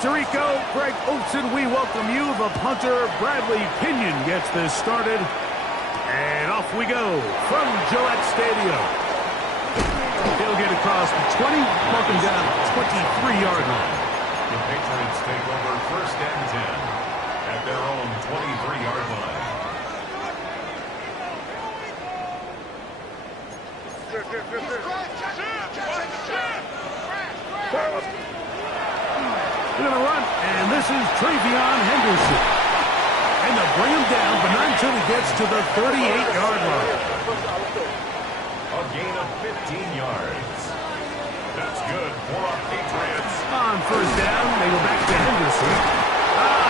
Puerto Rico, Greg Olson, we welcome you. The punter, Bradley Pinion, gets this started. And off we go from Gillette Stadium. He'll get across the 20, walking down the 23-yard line. The Patriots take over 1st and 10 at their own 23-yard line. They're going to run, and this is Travion Henderson. And they'll bring him down, but not until he gets to the 38-yard line. A gain of 15 yards. That's good for our Patriots. On 1st down, they go back to Henderson.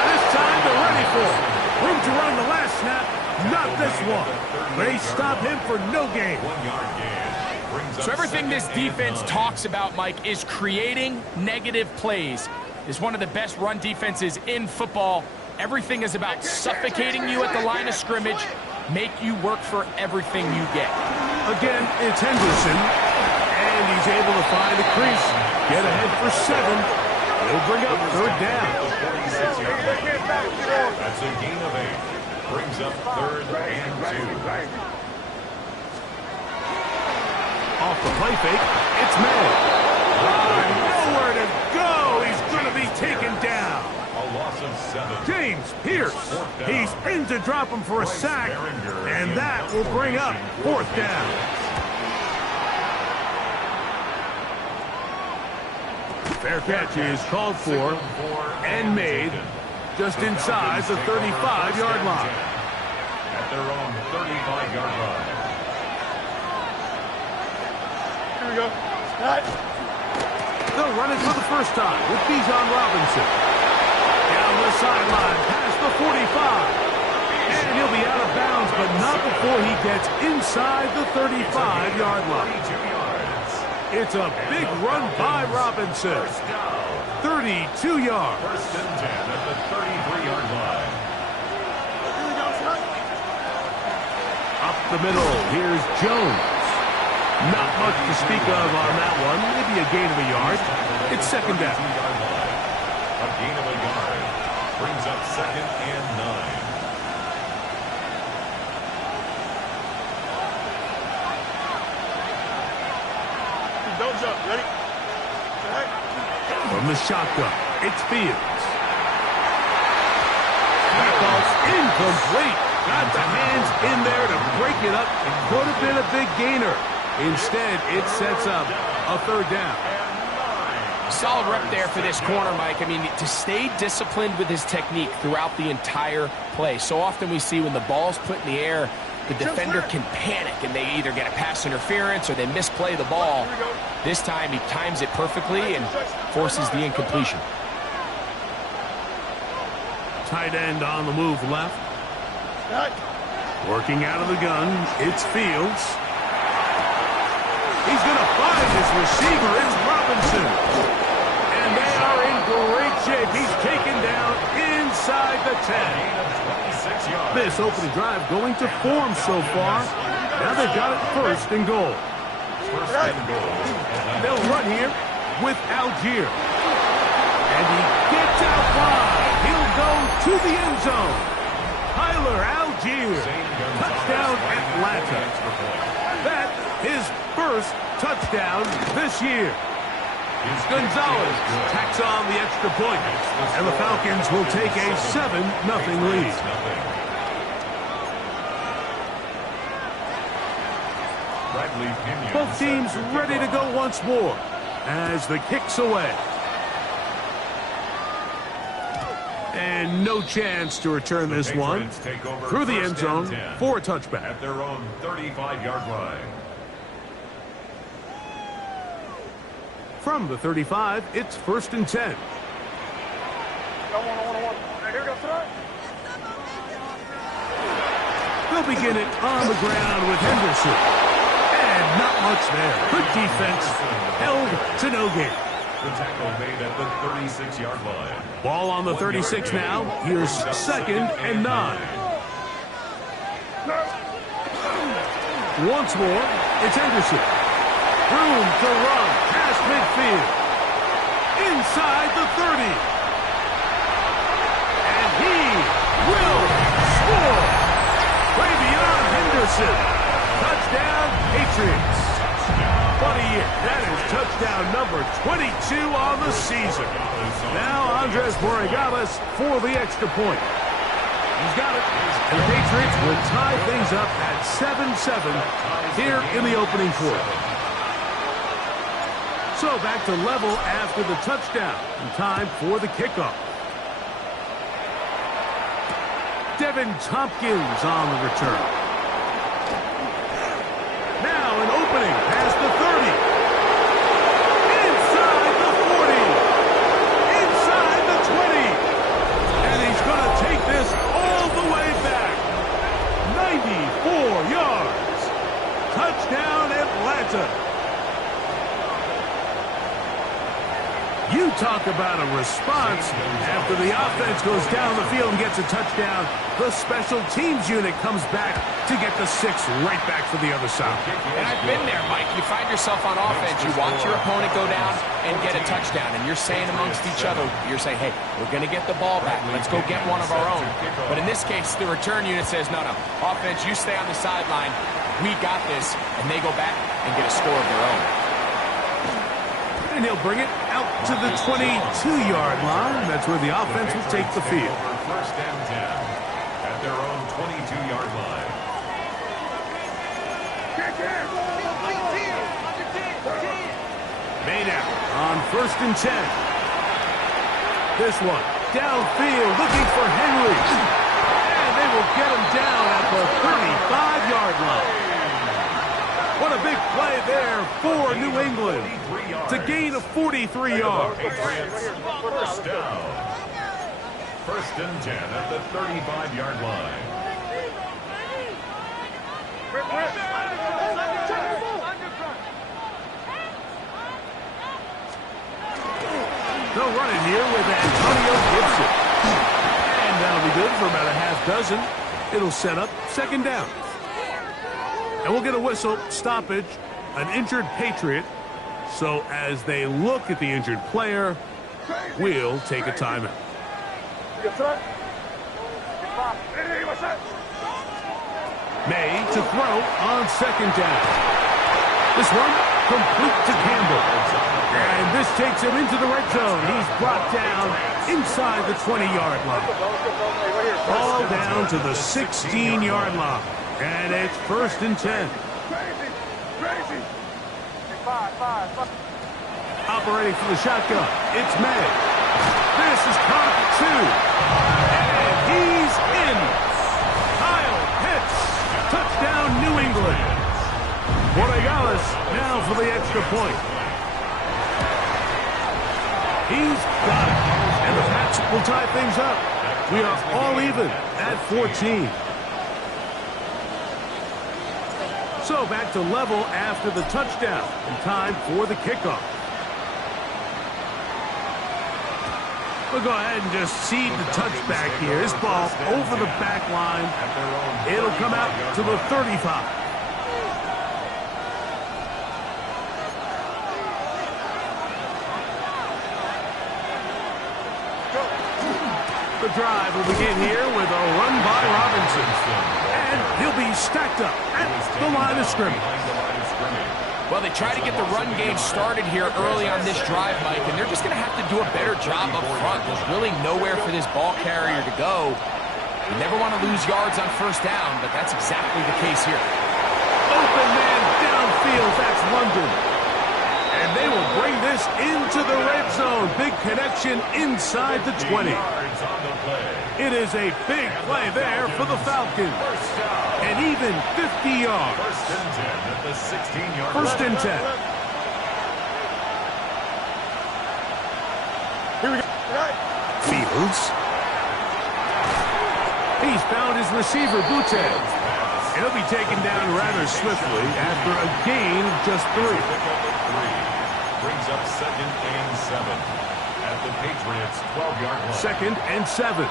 This time they're ready for it. Room to run the last snap, not this one. They stop him for no gain. 1-yard gain. So everything this defense talks about, Mike, is creating negative plays. It's one of the best run defenses in football. Everything is about suffocating you at the line of scrimmage, make you work for everything you get. Again, it's Henderson, and he's able to find a crease. Get ahead for 7. He'll bring up 3rd down. That's a gain of 8. Brings up 3rd and 2. Off the play fake, it's May. Nowhere to go. He's going to be taken down. A loss of 7. James Pierce. He's in to drop him for a sack, and that will bring up 4th down. Fair catch is called for and made just inside the 35-yard line. At their own 35-yard line. Here we go. They'll run it for the first time with Bijan Robinson. Down the sideline, past the 45. And he'll be out of bounds, but not before he gets inside the 35-yard line. It's a big run by Robinson. 32 yards. 1st and 10 at the 33-yard line. Up the middle, here's Jones. Not much to speak of on that one. Maybe a gain of a yard. It's 2nd down. A gain of a yard. Brings up 2nd and 9. Don't jump. Ready? From the shotgun, it's Fields. That ball's incomplete. Got the hands in there to break it up. Could have been a big gainer. Instead, it sets up a 3rd down. Solid rep there for this corner, Mike. I mean, to stay disciplined with his technique throughout the entire play. So often we see when the ball's put in the air, the defender can panic, and they either get a pass interference or they misplay the ball. This time, he times it perfectly and forces the incompletion. Tight end on the move left. Working out of the gun, it's Fields. He's going to find his receiver. It's Robinson. And they are in great shape. He's taken down inside the 10. This opening drive going to form so far. Now they've got it 1st and goal. They'll run here with Algier. And he gets out wide. He'll go to the end zone. Tyler Algier. Touchdown Atlanta. That is 1st touchdown this year. Gonzalez tacks on the extra point, and the Falcons will take a 7-0 lead. Both teams ready to go once more as the kick's away. And no chance to return this one through the end zone for a touchback. At their own 35-yard line. From the 35, it's 1st and 10. They'll begin it on the ground with Henderson. And not much there. Good defense. Held to no gain. The tackle made at the 36-yard line. Ball on the 36 now. Here's 2nd and 9. Once more, it's Henderson. Room to run past midfield. Inside the 30. will score. Ravion Henderson. Touchdown, Patriots. Buddy, that is touchdown number 22 on the season. Now Andres Borregales for the extra point. He's got it. And the Patriots will tie things up at 7-7 here in the opening quarter. So back to level after the touchdown. And time for the kickoff. Devin Tompkins on the return. Now an opening past the 30. Inside the 40. Inside the 20. And he's going to take this all the way back. 94 yards. Touchdown, Atlanta. You talk about a response. After the offense goes down the field and gets a touchdown, the special teams unit comes back to get the 6 right back for the other side. And I've been there, Mike. You find yourself on offense, you watch your opponent go down and get a touchdown, and you're saying amongst each other, you're saying, hey, we're going to get the ball back. Let's go get one of our own. But in this case, the return unit says, no, offense, you stay on the sideline. We got this, and they go back and get a score of their own. And he'll bring it out to the 22-yard line. That's where the offense will take the field. First and 10 at their own 22-yard line. Made out on 1st and 10. This one downfield looking for Henry. And they will get him down at the 35-yard line. What a big play there for New England to gain a 43 yards. First down. 1st and 10 at the 35-yard line. They'll run it here with Antonio Gibson. And that'll be good for about a half dozen. It'll set up 2nd down. And we'll get a whistle, stoppage, an injured Patriot. So as they look at the injured player, we'll take a timeout. May to throw on 2nd down. This one complete to Campbell. And this takes him into the red zone. He's brought down inside the 20-yard line. Ball down to the 16-yard line. And it's 1st and 10. Operating for the shotgun. It's May. This is caught at 2. And he's in. Kyle Pitts. Touchdown, New England. Borregales now for the extra point. He's got it. And the Pats will tie things up. We are all even at 14. So back to level after the touchdown. And time for the kickoff. We'll go ahead and just seed the touchback here. This ball over the back line. It'll come out to the 35. The drive will begin here with a run by Robinson. And he'll be stacked up at the line of scrimmage. Well, they try to get the run game started here early on this drive, Mike, and they're just going to have to do a better job up front. There's really nowhere for this ball carrier to go. You never want to lose yards on 1st down, but that's exactly the case here. Open man downfield, that's London. And they will bring this into the red zone. Big connection inside the 20. It is a big play there for the Falcons. And even 50 yards. 1st and 10 at the 16-yard line. 1st and 10. Here we go. Fields. He's found his receiver, Butte. He'll be taken down rather swiftly after a gain of just 3. Brings up 2nd and 7 at the Patriots' 12-yard line. 2nd and 7.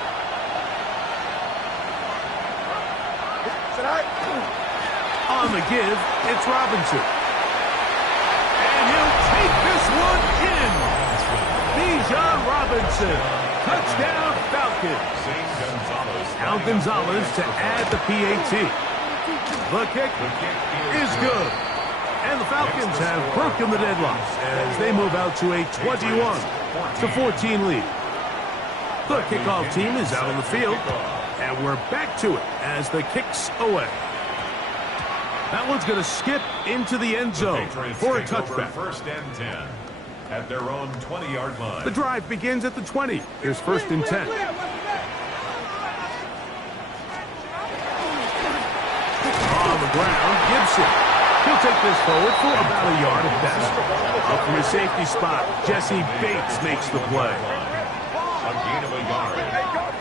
On the give, it's Robinson. And he'll take this one in. Bijan Robinson. Touchdown, Falcons. Gonzalez. Al Gonzalez to add the PAT. The kick is good. And the Falcons have broken the deadlock as they move out to a 21-14 lead. The kickoff team is out on the field, and we're back to it as the kick's away. That one's going to skip into the end zone for a touchback. First and 10 at their own 20-yard line. The drive begins at the 20. Here's first and 10. On the ground, Gibson. He'll take this forward for about a yard at best. Up from his safety spot, Jesse Bates makes the play. A gain of a yard.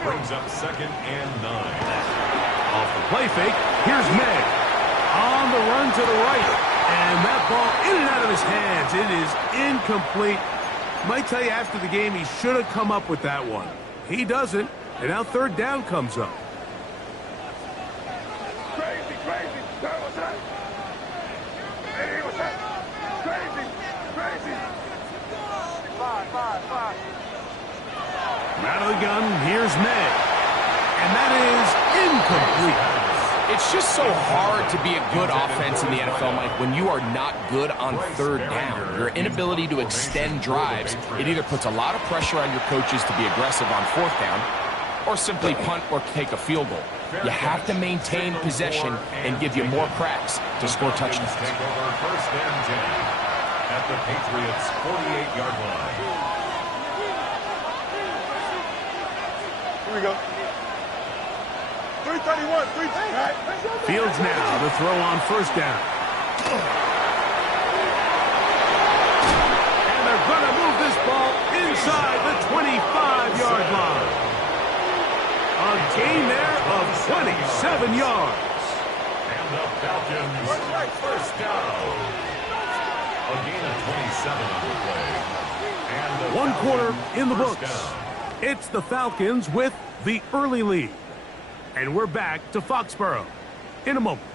Brings up second and 9. Off the play fake, here's May. On the run to the right. And that ball in and out of his hands. It is incomplete. Might tell you after the game he should have come up with that one. He doesn't. And now third down comes up. Crazy. What's that? Hey, what's that? Crazy. 5. Out of the gun, here's May. And that is incomplete. It's just so hard to be a good offense in the NFL, Mike, when you are not good on third down. Your inability to extend drives, it either puts a lot of pressure on your coaches to be aggressive on fourth down or simply punt or take a field goal. You have to maintain possession and give you more cracks to score touchdowns. Take over first and 10 at the Patriots' 48-yard line. Here we go. 331. Fields now to throw on first down. And they're going to move this ball inside the 25-yard line. A gain there of 27 yards. And the Falcons first down. A gain of 27 on the play. And the One quarter in the Falcons books. first down. It's the Falcons with the early lead. And we're back to Foxborough in a moment.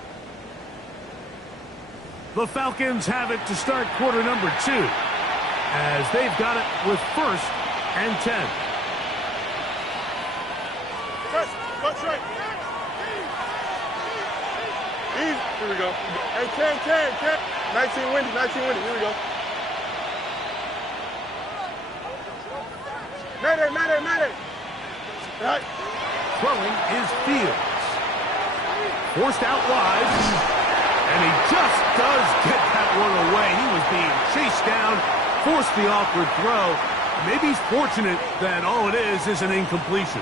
The Falcons have it to start quarter number 2 as they've got it with first and 10. Go straight. Easy. Here we go. Hey, 10. 19 windy. Here we go. Mayday. Right. Throwing is Fields. Forced out wide. And he just does get that one away. He was being chased down, forced the awkward throw. Maybe he's fortunate that all it is an incompletion.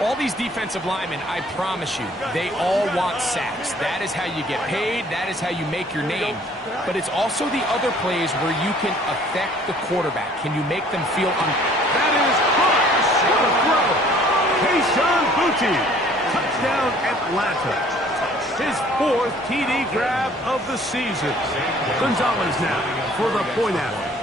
All these defensive linemen, I promise you, they all want sacks. That is how you get paid. That is how you make your name. But it's also the other plays where you can affect the quarterback. Can you make them feel That is caught. What a throw. Kayshon Boutte. Touchdown Atlanta. His 4th TD grab of the season. Gonzalez now for the point after.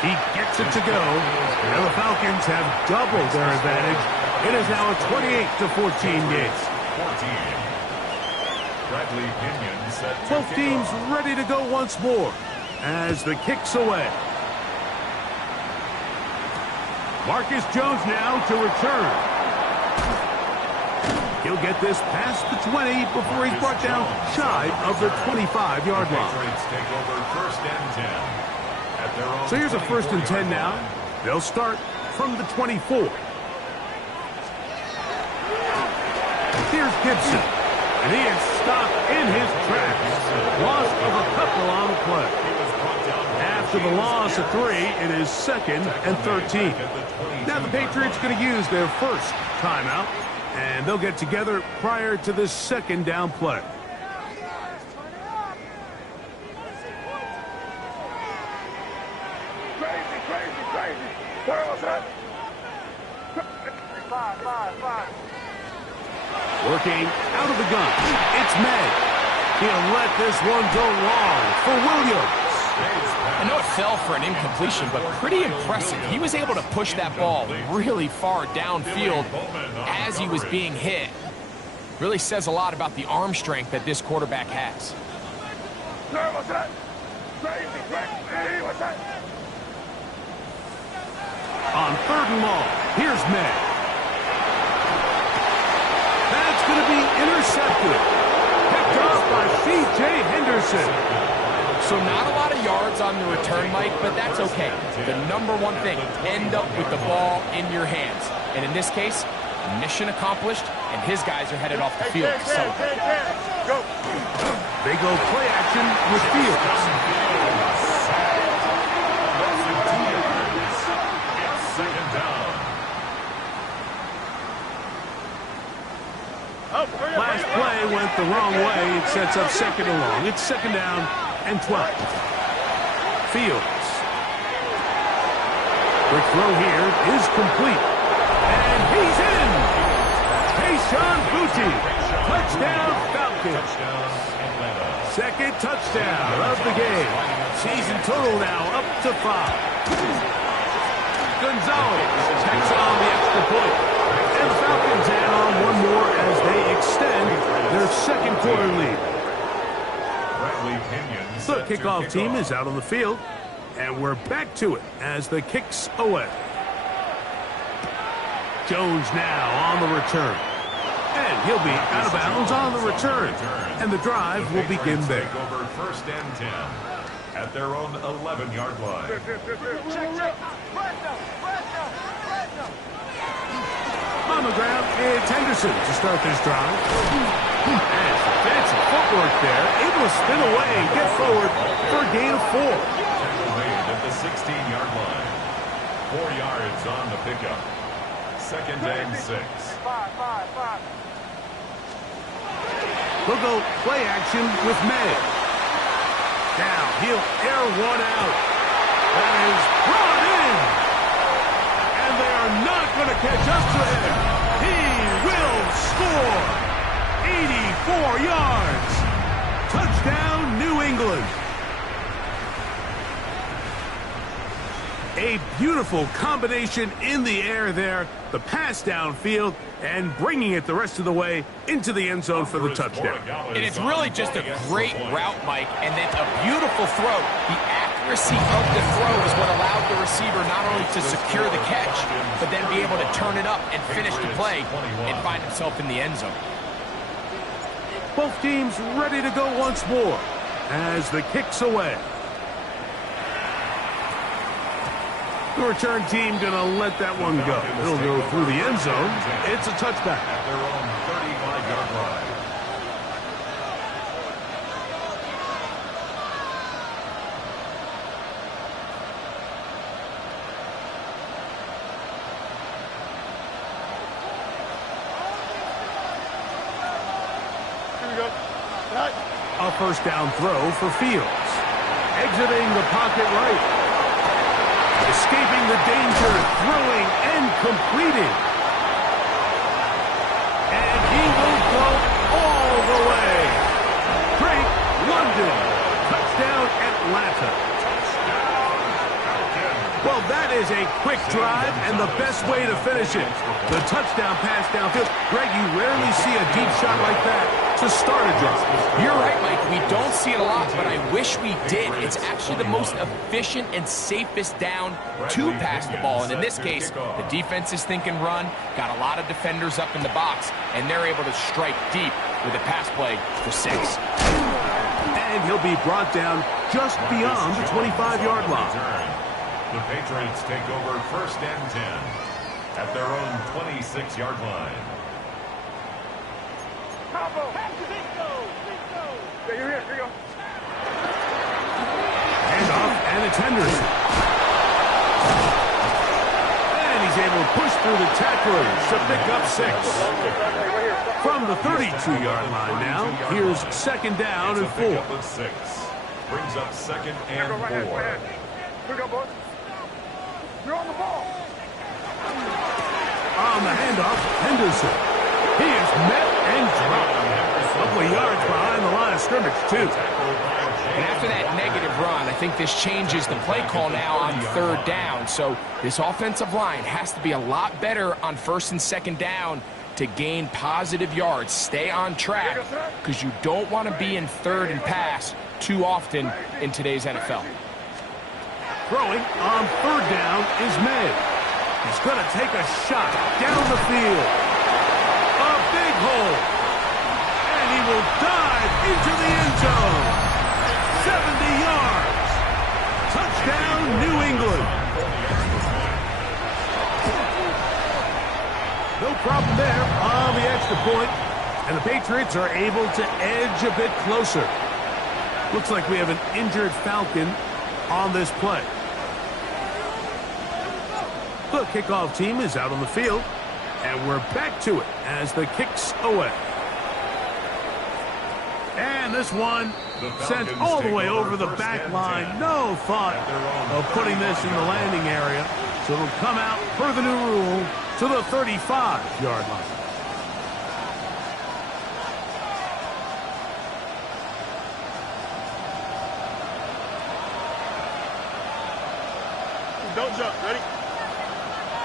He gets it to go. And the Falcons have doubled their advantage. It is now a 28-14 game. 14. Bradley Pinion set to Both kick teams off. ready to go once more as the kick's away. Marcus Jones now to return. He'll get this past the 20 before he's brought down shy of the 25-yard line. Patriots take over first and 10 at their own So here's a first and 10 now. They'll start from the 24. Here's Gibson. And he is stopped in his tracks. Loss of a couple on the play. After the loss of 3, it is 2nd and 13. Now the Patriots going to use their first timeout, and they'll get together prior to this second down play. Crazy. What's that? 5. Working out of the gun. It's May. He'll let this one go long for Williams. I know it fell for an incompletion, but pretty impressive. He was able to push that ball really far downfield as he was being hit. Really says a lot about the arm strength that this quarterback has. What's that? Crazy. Hey, what's that? On 3rd and long, here's May. That's going to be intercepted. Picked off by C.J. Henderson. So not a lot of yards on the return, Mike, but that's okay. The number one thing, end up with the ball in your hands. And in this case, mission accomplished, and his guys are headed off the field to celebrate. Go. They go play action with Fields. Second down. Last play went the wrong way. It sets up 2nd and long. It's 2nd down and 12. Fields. Quick throw here is complete. And he's in. Tayshaun Boutte. Touchdown Falcons. Second touchdown of the game. Season total now up to 5. Gonzalez takes on the extra point. And the Falcons add on one more as they extend their 2nd quarter lead. The kickoff team is out on the field, and we're back to it as the kick's away. Jones now on the return. And he'll be out of bounds on the return. And the drive will begin there. Over 1st and 10 at their own 11-yard line. On the ground, it's Henderson to start this drive. And some fancy footwork there. Able to spin away and get forward for a gain of 4. Made at the 16-yard line. 4 yards on the pickup. 2nd and 6. We'll go play action with May. Now he'll air one out. That is brought in. And they are not going to catch up to him. He will score. 84 yards. Touchdown, New England. A beautiful combination in the air there. The pass downfield and bringing it the rest of the way into the end zone for the touchdown. And it's really just a great route, Mike, and then a beautiful throw. The accuracy of the throw is what allowed the receiver not only to secure the catch, but then be able to turn it up and finish the play and find himself in the end zone. Both teams ready to go once more as the kick's away. The return team going to let that one go. It'll go through the end zone. It's a touchback. At their own 35-yard line. Here we go. Right. A 1st down throw for Fields. Exiting the pocket right. Escaping the danger, throwing and completing. And he will go all the way. Drake London. Touchdown Atlanta. Well, that is a quick drive and the best way to finish it. The touchdown pass downfield. Greg, you rarely see a deep shot like that to start a drive. You're right, Mike. We don't see it a lot, but I wish we did. It's actually the most efficient and safest down to pass the ball. And in this case, the defense is thinking run, got a lot of defenders up in the box, and they're able to strike deep with a pass play for 6. And he'll be brought down just beyond the 25-yard line. The Patriots take over 1st and 10 at their own 26-yard line. Yeah, you're here. Here you go. Hand off, and it's Henderson. And he's able to push through the tacklers to pick up 6. From the 32-yard line now, here's 2nd down and 4. Pickup of 6. Brings up 2nd and 4. Here we go, boys. You're on the ball. On the handoff, Henderson. He is met and dropped. A couple of yards behind the line of scrimmage, too. And after that negative run, I think this changes the play call now on 3rd down. So this offensive line has to be a lot better on 1st and 2nd down to gain positive yards. Stay on track because you don't want to be in 3rd and pass too often in today's NFL. Throwing on 3rd down is May. He's going to take a shot down the field. A big hole. And he will dive into the end zone. 70 yards. Touchdown, New England. No problem there on the extra point. And the Patriots are able to edge a bit closer. Looks like we have an injured Falcon on this play. The kickoff team is out on the field, and we're back to it as the kick's away. And this one sent all the way over the back line. No thought of putting this in the landing area. So it'll come out, per the new rule, to the 35-yard line. Don't jump. Ready?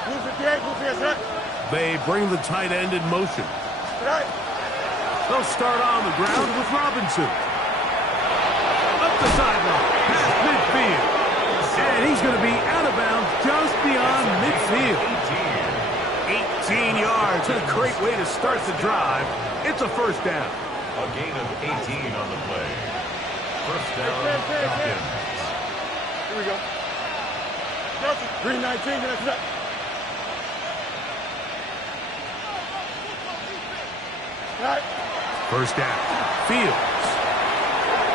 Move your head, set. They bring the tight end in motion. Right. They'll start on the ground with Robinson. Up the sideline, past midfield. And he's going to be out of bounds just beyond midfield. 18 yards. A great way to start the drive. It's a first down. A gain of 18 on the play. First down, Falcons. Here we go. 319 to the set. Right. First down. Fields.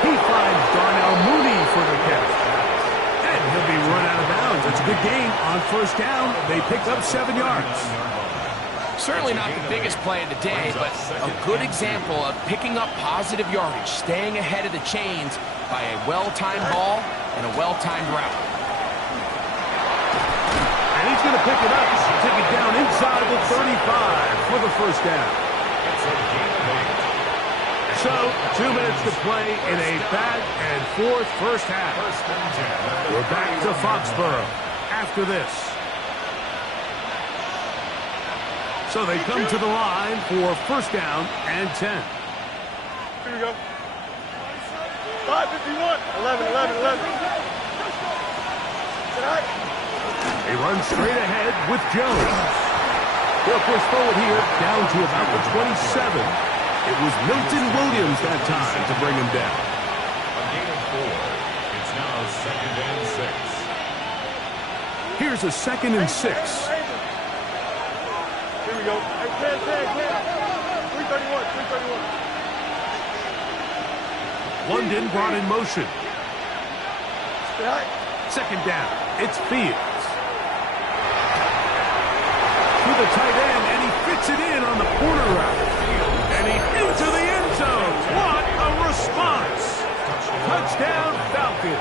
He finds Darnell Mooney for the catch. And he'll be run out of bounds. It's a good gain on first down. They pick up 7 yards. Certainly not the biggest play of the day, but a good example of picking up positive yardage, staying ahead of the chains by a well-timed ball and a well-timed route. And he's going to pick it up, take it down inside the 35 for the first down. So, 2 minutes to play in a back-and-forth first half. We're back to Foxborough after this. So they come to the line for first down and 10. Here we go. 5:51. 11. Tonight. They run straight ahead with Jones. They'll push forward here down to about the 27. It was Milton Williams that time to bring him down. A gain of 4. It's now second and 6. Here's a second and 6. Here we go. 10. 331. London brought in motion. Tonight. Second down. It's Fields. To the tight end, and he fits it in on the corner route. And he's into the end zone. What a response. Touchdown, Falcons.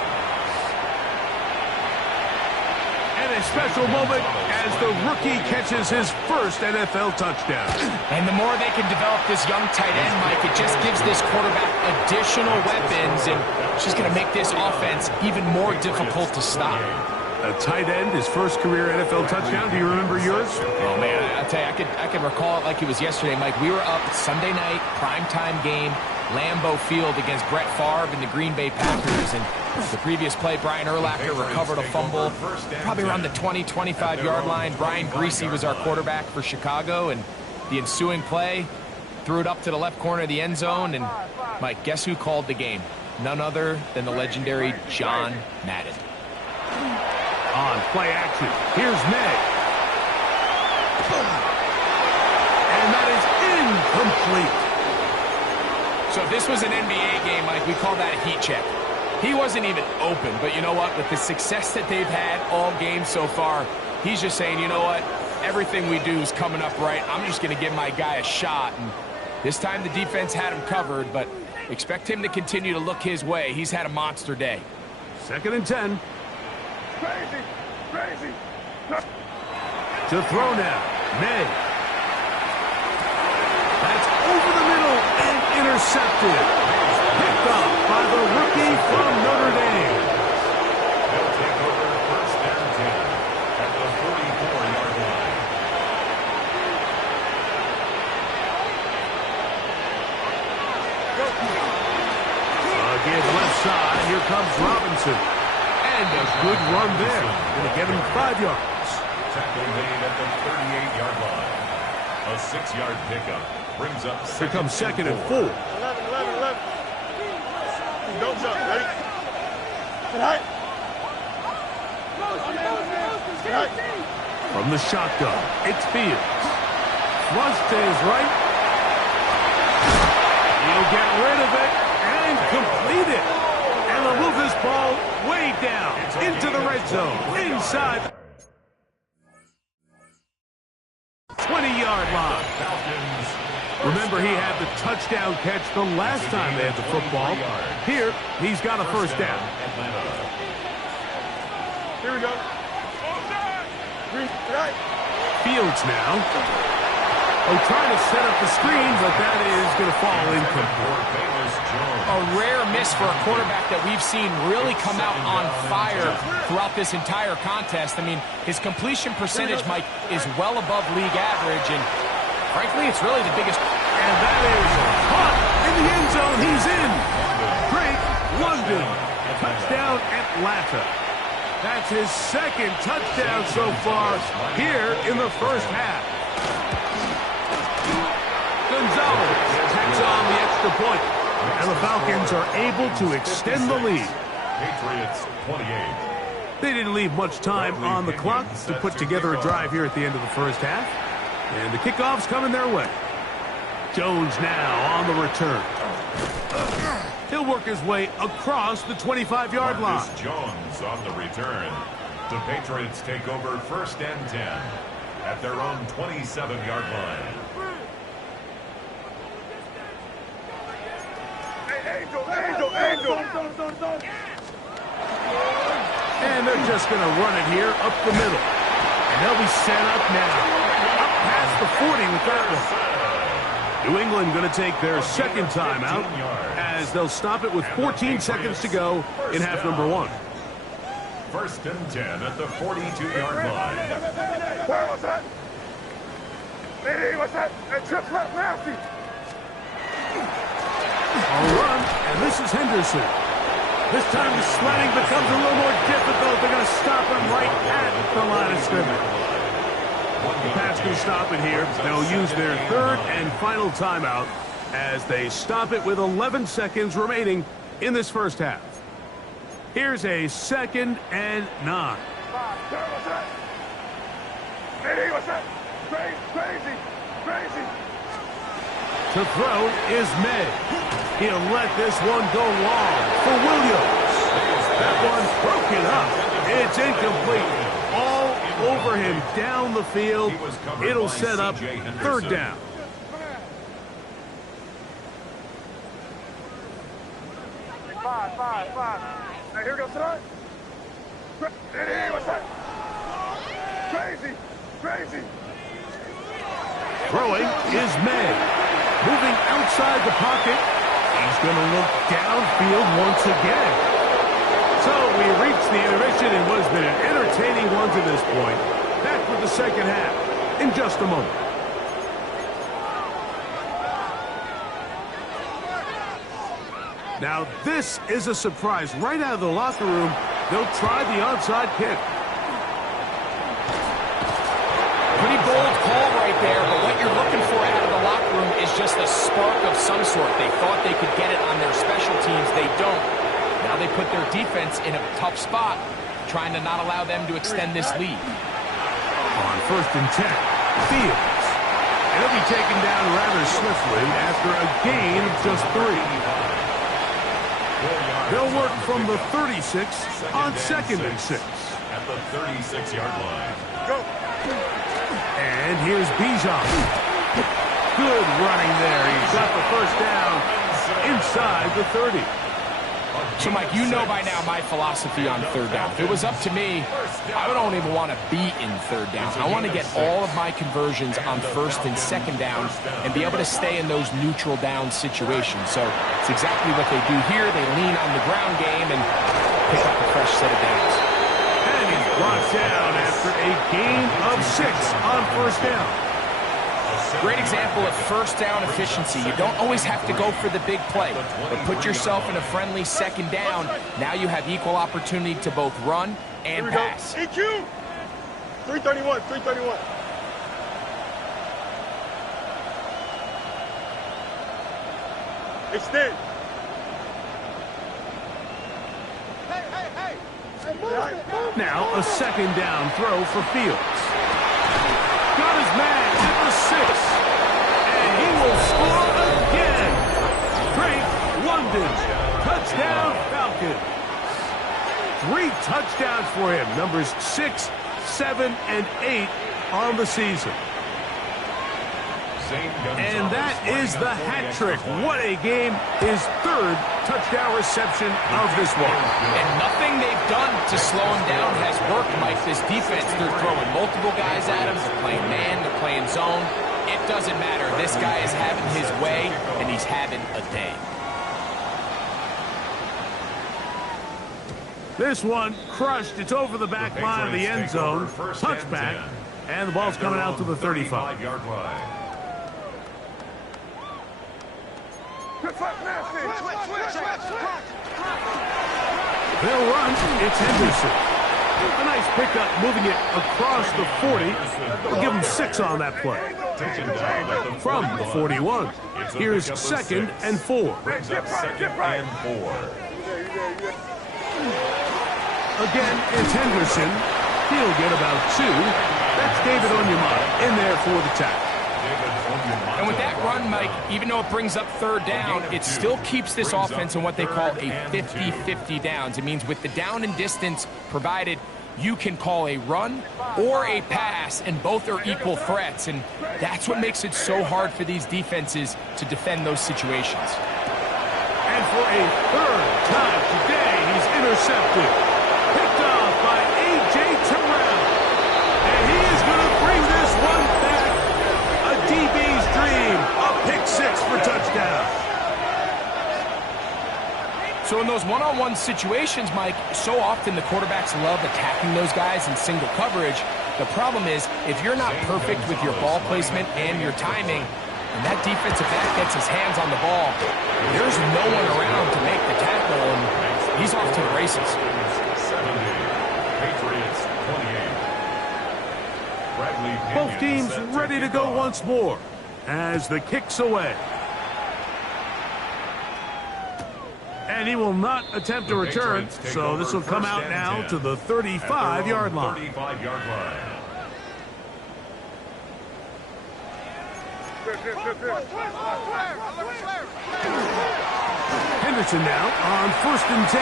And a special moment as the rookie catches his first NFL touchdown. And the more they can develop this young tight end, Mike, it just gives this quarterback additional weapons, and it's just going to make this offense even more difficult to stop. A tight end, his first career NFL touchdown. Do you remember yours? Oh, man, I'll tell you, I can recall it like it was yesterday, Mike. We were up Sunday night, primetime game, Lambeau Field against Brett Favre and the Green Bay Packers. And the previous play, Brian Urlacher recovered a fumble probably around the 20, 25-yard line. Brian Greasy was our quarterback for Chicago, and the ensuing play threw it up to the left corner of the end zone. And, Mike, guess who called the game? None other than the legendary John Madden. On play action, here's May. And that is incomplete. So if this was an NBA game, Mike, we call that a heat check. He wasn't even open, but you know what? With the success that they've had all game so far, he's just saying, you know what? Everything we do is coming up right. I'm just going to give my guy a shot. And this time the defense had him covered, but expect him to continue to look his way. He's had a monster day. Second and 10. Crazy. To throw now, May. That's over the middle and intercepted. Picked off by the rookie from Notre Dame. They'll take over first and 10 at the 44-yard line. Again, left side. Here comes Robinson. And a good run there. Going to get him 5 yards. Tackle made at the 38-yard line. A 6-yard pickup brings up Here comes second and 4. 11. Don't jump, ready? Right. From the shotgun, it's Fields. Flush to his right. He'll get rid of it and complete it. And they'll move this ball way down into the red zone, inside 20-yard line. Remember, he had the touchdown catch the last time they had the football. Here, he's got a first down. Here we go. Right. Fields now. Oh, trying to set up the screen, but that is going to fall incomplete. A rare miss for a quarterback that we've seen really come out on fire throughout this entire contest. I mean, his completion percentage, Mike, is well above league average, and frankly, it's really the biggest. And that is caught in the end zone. He's in. Drake London. Touchdown Atlanta. That's his second touchdown so far here in the first half. Gonzalez takes on the extra point. And the Falcons are able to extend the lead. Patriots 28. They didn't leave much time on the clock to put together a drive here at the end of the first half. And the kickoff's coming their way. Jones now on the return. He'll work his way across the 25-yard line. Marcus Jones on the return. The Patriots take over first and 10 at their own 27-yard line. Angel. And they're just going to run it here up the middle. And they'll be set up now. Up past the 40 with that one. New England going to take their second timeout as they'll stop it with 14 seconds to go in half number 1. First and 10 at the 42-yard line. Where was that? Hey, what's that? That trip left nasty. A run, and this is Henderson. This time the sledding becomes a little more difficult. They're going to stop him right at the line of scrimmage. The Pats can stop it here. They'll use their third and final timeout as they stop it with 11 seconds remaining in this first half. Here's a 2nd and 9. Hey, what's that? Crazy. To throw is May. He'll let this one go long for Williams. That one's broken up. It's incomplete. All over him down the field. It'll set up third down. Five. Hey, here we go, son. Hey, what's that? Crazy. Throwing is May. Moving outside the pocket. He's going to look downfield once again. So we reach the intermission in what has been an entertaining one to this point. Back with the second half in just a moment. Now this is a surprise. Right out of the locker room, they'll try the onside kick. Pretty bold call right there, but what you're looking for out of the locker room is just a spark of some sort. They thought they could get it on their special teams. They don't. Now they put their defense in a tough spot, trying to not allow them to extend this lead. On first and 10, Fields. And he'll be taken down rather swiftly after a gain of just 3. They'll work from the 36 on 2nd and 6. At the 36-yard line. Go. And here's Bijan. Good running there. He's got the first down inside the 30. So, Mike, you know by now my philosophy on third down. If it was up to me, I don't even want to be in third down. I want to get all of my conversions on first and second down and be able to stay in those neutral down situations. So it's exactly what they do here. They lean on the ground game and pick up a fresh set of downs. And he's brought down after a gain of 6 on first down. Great example of first down efficiency. You don't always have to go for the big play, but put yourself in a friendly second down. Now you have equal opportunity to both run and pass. EQ. 331, 331. Extend. Now a second down throw for Fields. Got his man at the 6. And he will score again. Drake London. Touchdown Falcons. 3 touchdowns for him. Numbers 6, 7, and 8 on the season. And that is the hat trick. What a game. His 3rd touchdown reception of this one. And nothing they've done to slow him down has worked, Mike. This defense, they're throwing multiple guys at him. They're playing man, they're playing zone. It doesn't matter. This guy is having his way, and he's having a day. This one crushed. It's over the back line of the end zone. Touchback. And the ball's coming out to the 35-yard line. They'll run. It's Henderson. A nice pickup, moving it across the 40. We'll give him 6 on that play. From the 41. Here's 2nd and 4. Again, it's Henderson. He'll get about 2. That's David Onyemata in there for the tackle. And with that run, Mike, even though it brings up 3rd down, it still keeps this offense in what they call a 50-50 downs. It means with the down and distance provided, you can call a run or a pass, and both are equal threats. And that's what makes it so hard for these defenses to defend those situations. And for a 3rd time today, he's intercepted. Picked off by A.J. Terrell. And he is going to bring this one back. A DB's dream. A pick 6 for touchdown. So in those one-on-one situations, Mike, so often the quarterbacks love attacking those guys in single coverage. The problem is, if you're not perfect with your ball placement and your timing, and that defensive back gets his hands on the ball, there's no one around to make the tackle, and he's off to the races. 70, Patriots 28. Both teams ready to go once more as the kick's away. And he will not attempt to return, so this will come out now to the 35-yard line. 35-yard line. Henderson now on 1st and 10.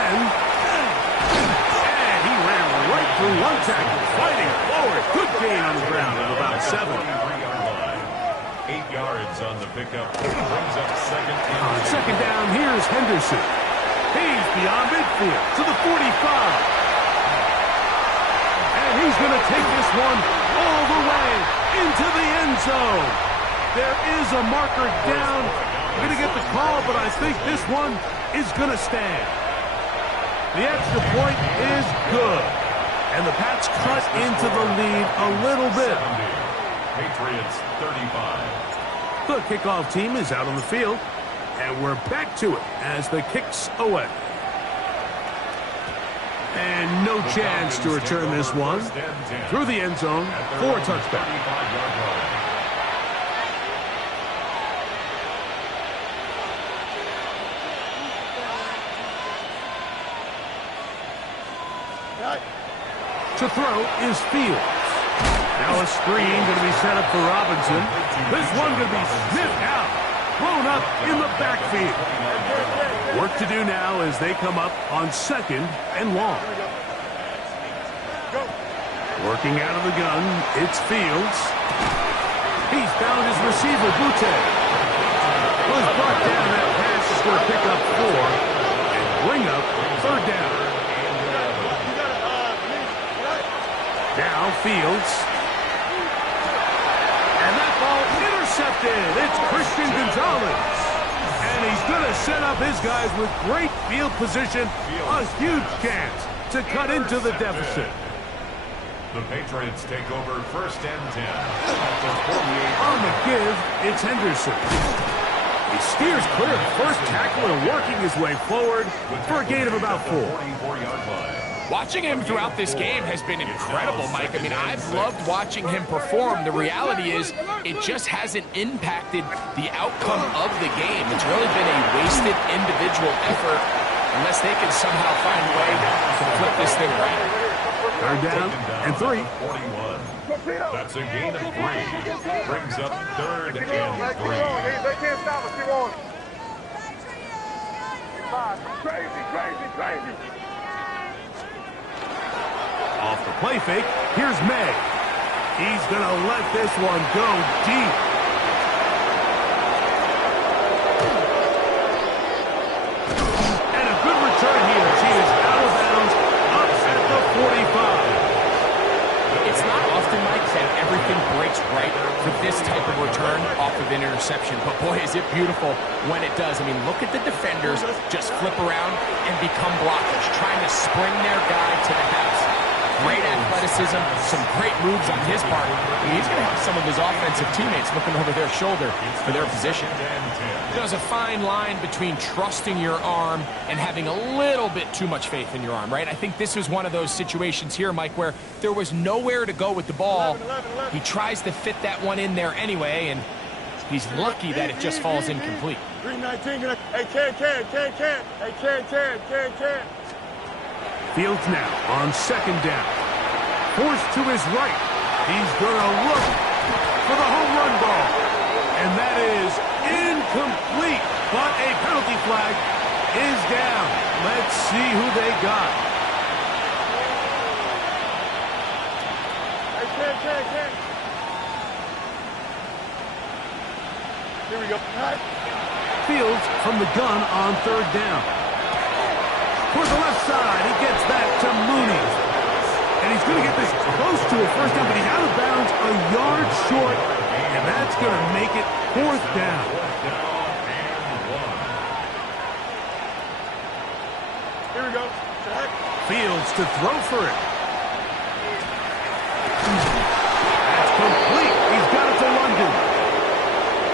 And he ran right through one tackle, fighting forward. Good gain on the ground of about 7. 8 yards on the pickup. Brings up 2nd and On 2nd down, here's Henderson. He's beyond midfield to the 45. And he's going to take this one all the way into the end zone. There is a marker down. We're going to get the call, but I think this one is going to stand. The extra point is good. And the Pats cut into the lead a little bit. 70. Patriots 35. The kickoff team is out on the field. And we're back to it as the kick's away. And no chance to return this one through the end zone for a touchdown. To throw is Fields. Now a screen going to be set up for Robinson. This one going to be sniffed out. Thrown up in the backfield. Work to do now as they come up on 2nd and long. Working out of the gun, it's Fields. He's found his receiver, Butte. Was brought down that pass for a pickup 4 and bring up 3rd down. Now Fields. And that ball intercepted. It's Christian Gonzalez. And he's going to set up his guys with great field position. A huge chance to cut into the deficit. The Patriots take over 1st and 10. On the give, it's Henderson. He steers clear of the first tackle and working his way forward for a gain of about 4. 44-yard line. Watching him throughout this game has been incredible, Mike. I mean, I've loved watching him perform. The reality is it just hasn't impacted the outcome of the game. It's really been a wasted individual effort unless they can somehow find a way to flip this thing around. Third down and 3. 41. That's a gain of 3. Brings up 3rd and 3. They can't stop us. Keep on. Crazy. Off the play fake, here's May. He's going to let this one go deep. And a good return here. She is out of bounds, up at the 45. It's not often, Mike, that everything breaks right for this type of return off of an interception. But, boy, is it beautiful when it does. I mean, look at the defenders just flip around and become blockers, trying to spring their guy to the house. Great athleticism, some great moves on his part. And he's going to have some of his offensive teammates looking over their shoulder for their position. There's a fine line between trusting your arm and having a little bit too much faith in your arm, right? I think this is one of those situations here, Mike, where there was nowhere to go with the ball. He tries to fit that one in there anyway, and he's lucky that it just falls incomplete. 319. Hey, can. Hey, can. Fields now on 2nd down. Forced to his right. He's going to look for the home run ball. And that is incomplete. But a penalty flag is down. Let's see who they got. Hey, can. Here we go. Fields from the gun on 3rd down. Towards the left side, he gets that to Mooney. And he's going to get this close to a first down, but he's out of bounds a yard short, and that's going to make it 4th down. Here we go. Fields to throw for it. That's complete. He's got it to London.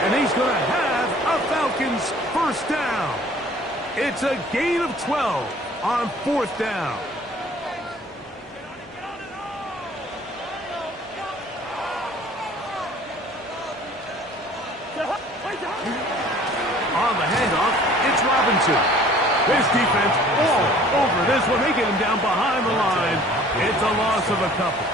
And he's going to have a Falcons first down. It's a gain of 12 on 4th down. On the handoff, it's Robinson. This defense all over this one. They get him down behind the line. It's a loss of a couple.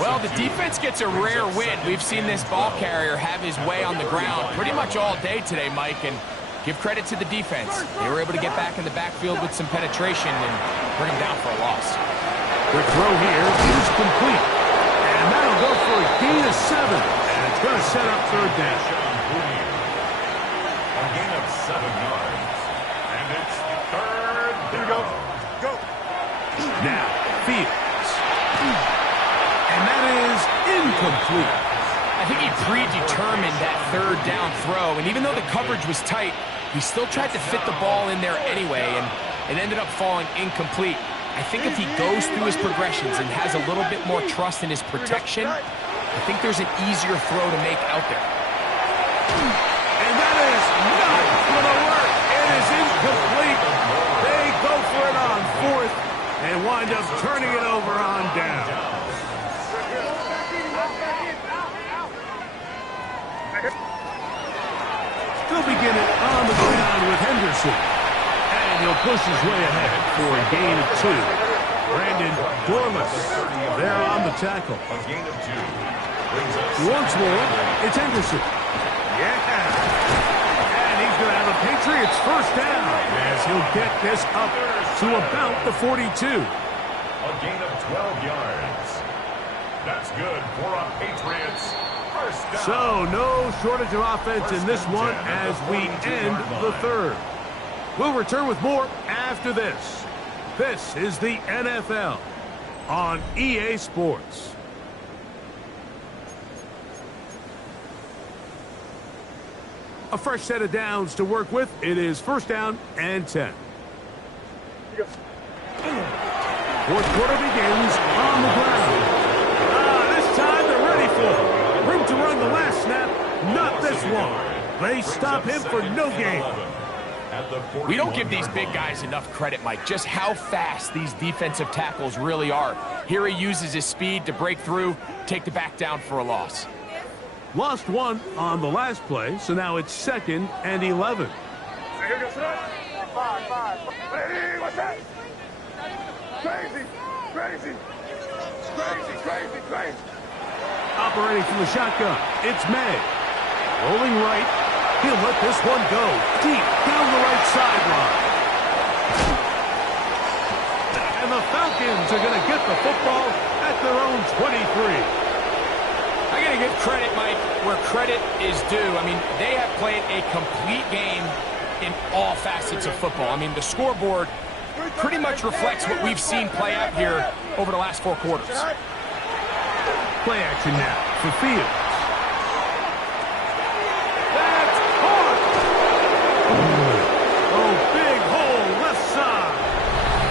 Well, the defense gets a rare win. We've seen this ball carrier have his way on the ground pretty much all day today, Mike, and give credit to the defense. They were able to get back in the backfield with some penetration and bring him down for a loss. The throw here is complete. And that'll go for a gain of 7. And it's going to set up 3rd down. A gain of 7 yards. And it's 3rd down. Here we go. Go. Now, Fields. And that is incomplete. I think he predetermined that 3rd down throw, and even though the coverage was tight, he still tried to fit the ball in there anyway, and it ended up falling incomplete. I think if he goes through his progressions and has a little bit more trust in his protection, I think there's an easier throw to make out there. And that is not going to work. It is incomplete. They go for it on 4th and wind up turning it over on down. He'll begin it on the ground with Henderson. And he'll push his way ahead for a gain of 2. Brandon Dorless there on the tackle. A gain of 2. Once more, it's Henderson. Yeah. And he's going to have a Patriots first down as he'll get this up to about the 42. A gain of 12 yards. That's good for a Patriots first down. So no shortage of offense in this one as we end the 3rd. We'll return with more after this. This is the NFL on EA Sports. A fresh set of downs to work with. It is 1st down and 10. 4th quarter begins on the ground. This time they're ready for it. Room to run the last snap, not this one. They stop him for no gain. At the We don't give these 41-yard big line. guys enough credit, Mike, just how fast these defensive tackles really are. Here he uses his speed to break through, take the back down for a loss. Lost one on the last play, so now it's 2nd and 11. Here goes that. 5. Hey, what's that? Crazy. Operating from the shotgun, it's May. Rolling right. He'll let this one go deep down the right sideline. And the Falcons are going to get the football at their own 23. I got to give credit, Mike, where credit is due. I mean, they have played a complete game in all facets of football. I mean, the scoreboard pretty much reflects what we've seen play out here over the last 4 quarters. Play action now for Fields. That's caught! Oh, big hole left side.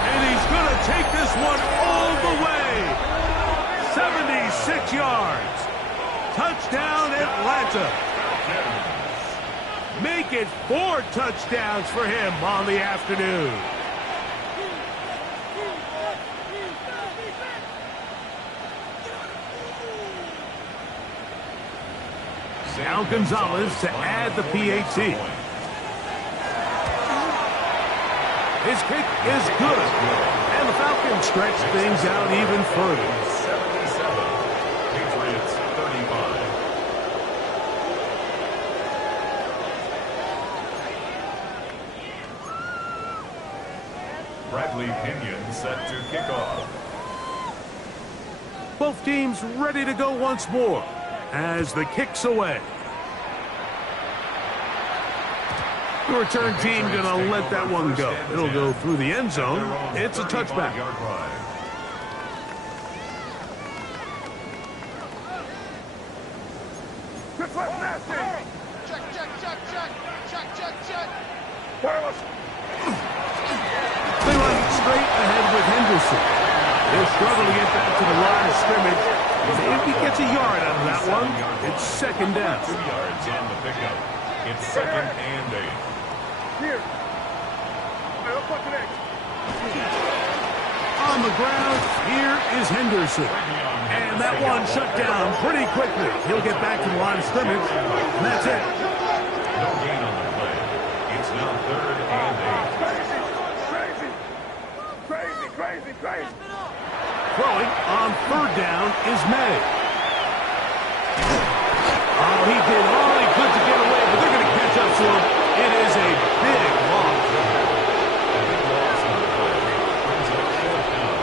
And he's going to take this one all the way. 76 yards. Touchdown, Atlanta. Make it 4 touchdowns for him on the afternoon. Now Gonzalez to add the PAT. His kick is good. And the Falcons stretch things out even further. 77. Patriots 35. Bradley Pinion set to kick off. Both teams ready to go once more as the kick's away. The return team going to let that one go. It'll go through the end zone. It's a touchback. They run straight ahead with Henderson. He'll struggle to get back to the line of scrimmage. If he gets a yard out of that one, it's 2nd down. 2 yards on the pickup. It's 2nd and 8. Here. Hey, what's up next? On the ground, here is Henderson. And that one shut down pretty quickly. He'll get back to the line of scrimmage, and that's it. No gain on the play. It's now 3rd and 8. Crazy. Throwing on 3rd down is May. Oh, he did all he could to get away, but they're going to catch up to him. It is a big loss. A big loss on the play. Brings up 4th down.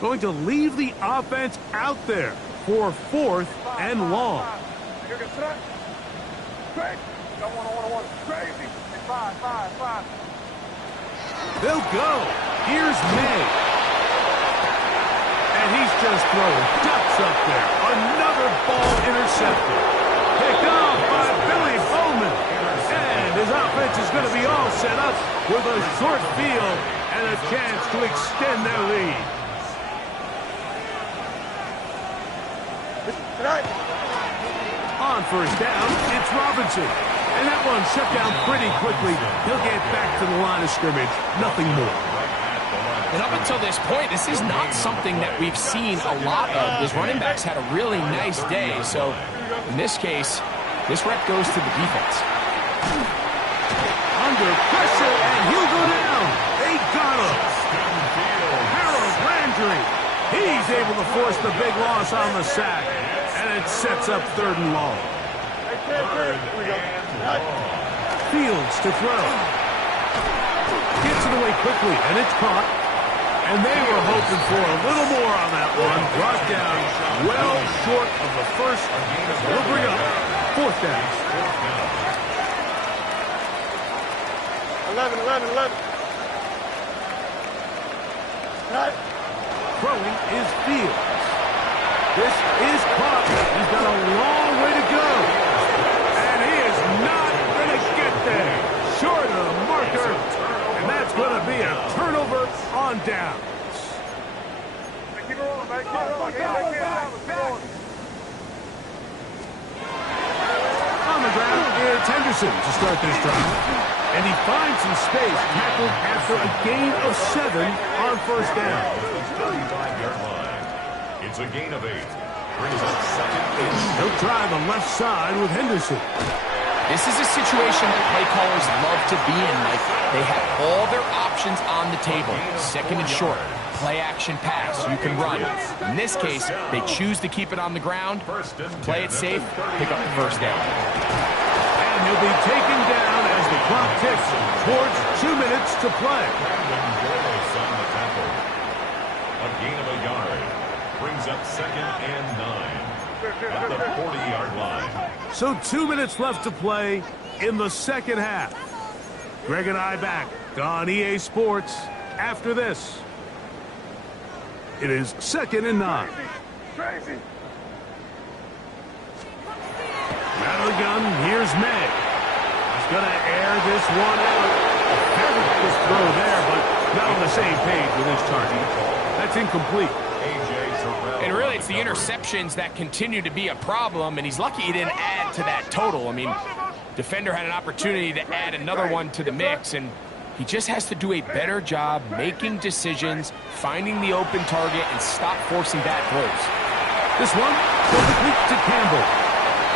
Going to leave the offense out there for 4th and long. Here goes that. Crazy. Got one. Crazy. 5. They'll go. Here's May. And he's just throwing ducks up there. Another ball intercepted. Picked off by Billy Bowman. And his offense is going to be all set up with a short field and a chance to extend their lead. On 1st down, it's Robinson. And that one shut down pretty quickly. He'll get back to the line of scrimmage. Nothing more. And up until this point, this is not something that we've seen a lot of. His running backs had a really nice day. So in this case, this rep goes to the defense. Under pressure, and he'll go down. They got him. Harold Landry. He's able to force the big loss on the sack. And it sets up 3rd and long. Fields to throw. Gets it away quickly, and it's caught. And they were hoping for a little more on that one. Brought down well short of the first. They'll bring up 4th down. 11. Right. Throwing is Fields. This is caught. He's got a long way to go. And he is not going to get there. Short of the marker. And that's going to be a turnover on down. Keep it rolling, man. Keep it rolling. On the ground, it's Henderson to start this drive. And he finds some space, tackled after a gain of 7 on first down. 35-yard line. It's a gain of 8. Brings up second and He'll try the left side with Henderson. This is a situation that play callers love to be in, Mike. They have all their options on the table. Second and short, play action pass, you can run. In this case, they choose to keep it on the ground, play it safe, pick up the first down. And he'll be taken down as the clock ticks towards 2 minutes to play. A gain of a yard. Brings up second and 9 at the 40-yard line. So 2 minutes left to play in the second half. Greg and I back on EA Sports after this. It is 2nd and 9. Crazy. Out of the gun, here's May. He's going to air this one out. Very nice throw there, but not on the same page with his target. That's incomplete. And really, it's the interceptions that continue to be a problem, and he's lucky he didn't add to that total. I mean, defender had an opportunity to add another one to the mix, and he just has to do a better job making decisions, finding the open target, and stop forcing bad throws. This one will complete to Campbell.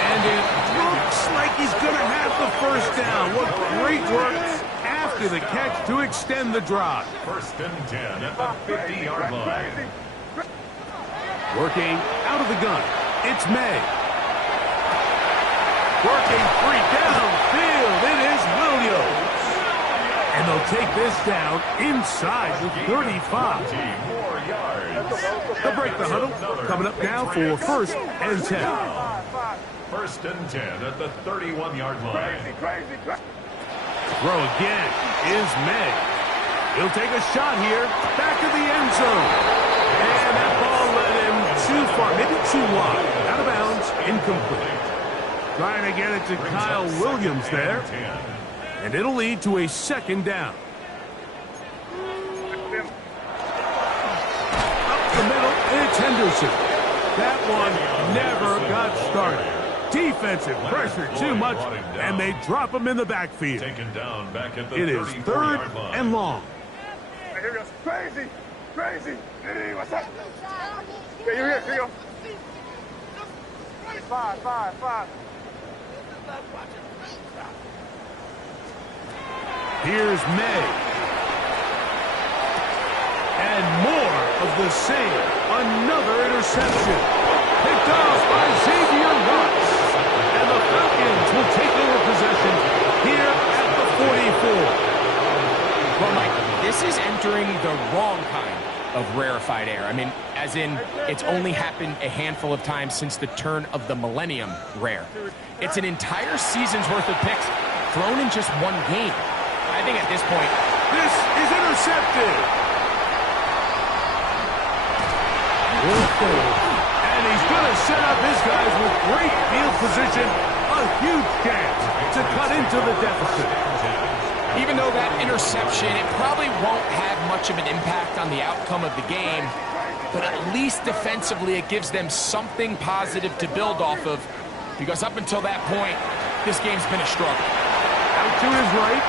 And it looks like he's going to have the first down. What great work after the catch to extend the drive. 1st and 10 at the 50-yard line. Working out of the gun, it's May. Working free downfield, it is Williams. And they'll take this down inside the 35. More yards. They'll break the huddle. Coming up now for 1st and 10. 1st and 10 at the 31-yard line. Throw again is May. He'll take a shot here, back to the end zone. And that ball led him too far, maybe too wide. Out of bounds, incomplete. Trying to get it to Kyle Williams there. And it'll lead to a 2nd down. Up the middle, it's Henderson. That one never got started. Defensive pressure too much, and they drop him in the backfield. Taken down back at the It is 3rd and long. Here goes. Crazy. Crazy. Hey, what's up? Yeah, you're here. Here you go. 5. Here's May. And more of the same. Another interception. Picked off by Xavier Watts. And the Falcons will take over possession here at the 44. Well, Mike, this is entering the wrong kind of rarefied air. I mean, as in, it's only happened a handful of times since the turn of the millennium rare. It's an entire season's worth of picks thrown in just one game. I think at this point, this is intercepted. And he's going to set up his guys with great field position. A huge chance to cut into the deficit. even though that interception, it probably won't have much of an impact on the outcome of the game, but at least defensively it gives them something positive to build off of, because up until that point, this game's been a struggle. Out to his right.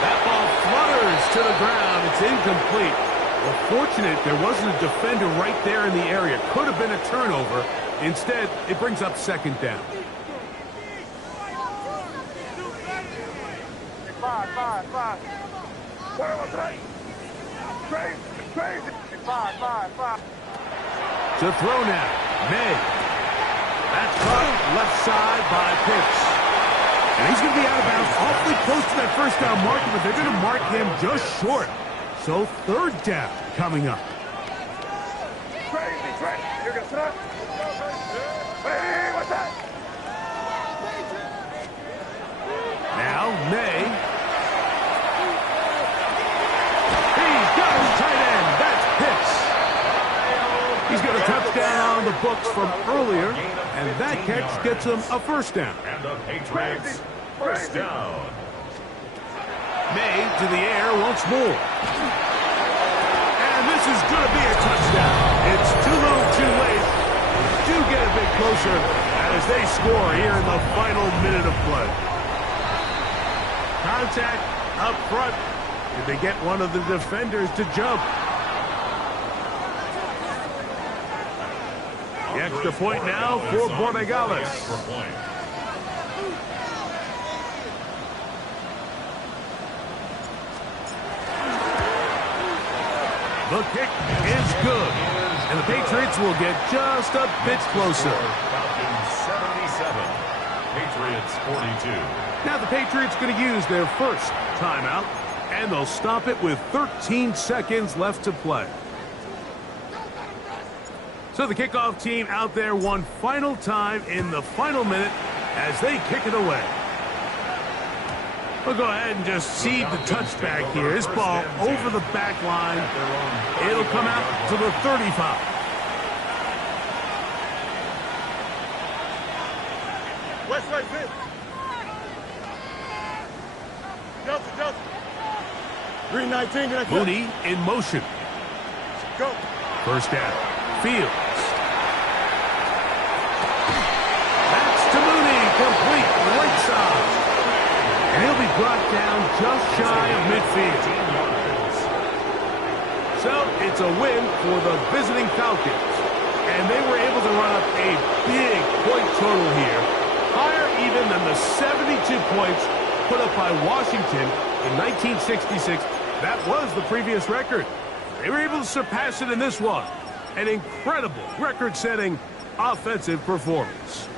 That ball flutters to the ground. It's incomplete. Well, fortunate there wasn't a defender right there in the area. Could have been a turnover. Instead, it brings up second down. Five. To throw now, May. That's caught left side by Pitts. And he's going to be out of bounds awfully close to that first down marker, but they're going to mark him just short. So third down coming up. Crazy. You're going to start. Hey, what's that? Now, May. He's got his tight end. That's Pitts. He's got a touchdown on the books from earlier, and that catch gets him a first down. And the Patriots, first down. May to the air once more. is going to be a touchdown. It's too little too late. Do get a bit closer as they score here in the final minute of play. Contact up front. Did they get one of the defenders to jump? The extra point now for Borregales. The kick is good. And the Patriots will get just a bit closer. Falcons 77. Patriots 42. Now the Patriots going to use their first timeout. And they'll stop it with 13 seconds left to play. So the kickoff team out there one final time in the final minute as they kick it away. We'll go ahead and just seed the touchback here. This ball over the back line. It'll come out to the 35. West side pitch. Delta, Delta. 319. Mooney in motion. Go. First down. Fields. That's to Mooney. Complete right side. And he'll be brought down just shy of midfield. So it's a win for the visiting Falcons. And they were able to run up a big point total here. Higher even than the 72 points put up by Washington in 1966. That was the previous record. They were able to surpass it in this one. An incredible record-setting offensive performance.